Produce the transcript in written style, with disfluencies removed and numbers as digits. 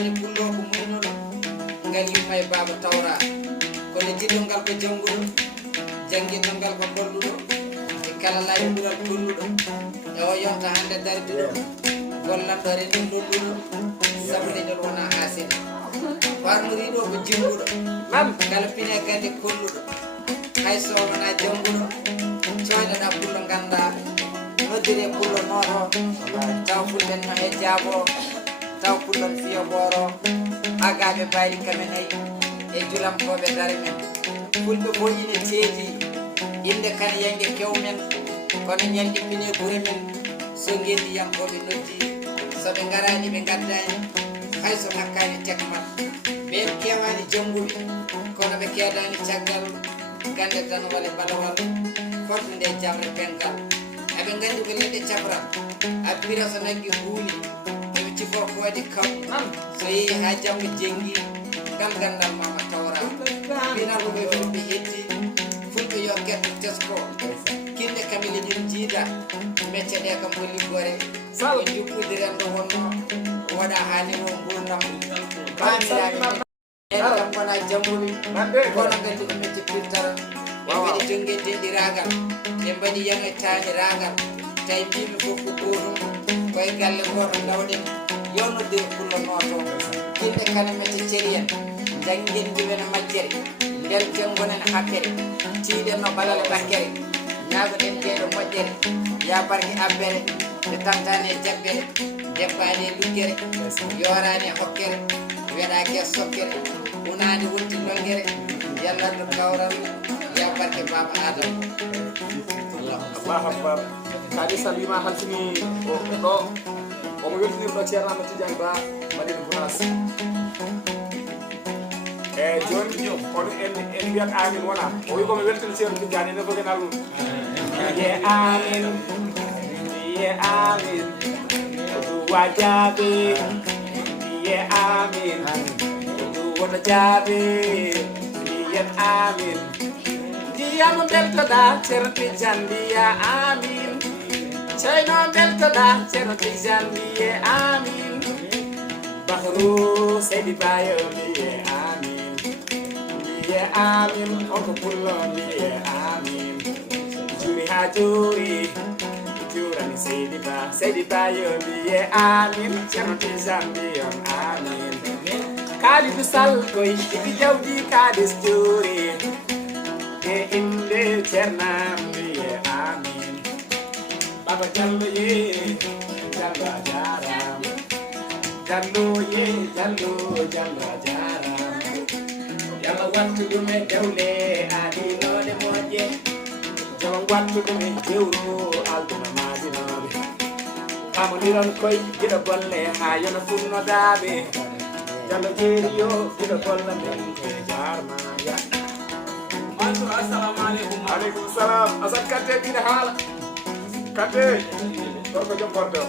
wayni pullo ko muynuɗo ngal yumma e baba tawra kono jiɗɗo ngal ko jannguɗo jangguinɗo ngal ko golluɗo e kala laawi ɓural golluɗo e o yonta hande darde ɗo gollanɗo renen lolluɗo sabu leñol wona hasina farnoriɗo ko jimbuɗo kala pine gandi kolluɗo hayso wona jannguɗo coyɗoɗa pullo ganda noddiri e pullo noto taw pullen no e jaabo taw pullon fiya booro agaɓe mbayri kamen ayi e julamkoɓe dare men fulɓe fo ine teedi inde kan yangue kewmen kono ñalɗippine guure men so gendi yankoɓe noddi soɓe garani ɓe gaddani hayso ngakkani tekmat ɓen kewani jangguɓe kono ɓe keedani caggal gande tan wale balawal fortu nde jamre pengal eɓe gandi ko leɗɗe cabral abbira so naggi huuni eɓe cikko koode kam so yeehi ha jamma jenggi ngal gandal mama tawra pinal koɓe fulɓe heddi fulɓe yo ketto tesko kinde kamile ɗin jiida mecce ɗe kam ko liggore ko juppude rendo wonno waɗa hani o gurdam bamiraɓe kam wona jammuɓe kono gandi ko mecce pirtara ɓe mbaɗi jongue denɗiragal ɓe mbaɗi yaŋetani ragal tawi mbimi fof ko gotum koye galle goto dawɗen yonnodir pullo noto kinde kane mecce ceerien jangguen jiwene majjere nden jengonen hakkere tiiɗen no balale bakkere ñagoɗen jeeɗo moƴƴere ya barke abbere nde tantani e jabbere debbani e luggere yorani e hokkere weɗaki e sokkere hunani wonti longere yallanɗo kawral ya barke baba adama Allah akbar kadi salima halfini ɗo omo weltinirɗo ceerno Ahmad Tidiane Ba Madina Gounass e joni kono en mbiyat amin wona o wi komi weltini ceerno Tidiane ene fogen almum ye amin odu wajaɓe ye amin odu wona jaaɓe yen amin ndiyam beltoɗa ceerno Tidiane mbiya amin ceyno beltoɗa ceerno Tidiane mbiye amin Bahru Seydi Bayo mbiye amin onko pullo mbiye amin juri ha juri jurani Seydi Bayo mbiye amin ceerno Tidiane mbiyon amin Kalidou Sall koy ibi jawdi kadis juri e inde ceernam mbiye amin Baba Jallo ye Jallo a jaram Jallo ye Jallo a jaram Yalla wattu ɗum e dewle adinode moƴƴe jaman wattu ɗum e jewru alduna madinoɓe famodiron koye giɗo golle ha yona funnodaɓe Jallo jeeri yo giɗo golla men koye jarmaya assalamu aleykum aleykum salam Assane Kanté mbiɗa haala Kanté ɗo ko joom porto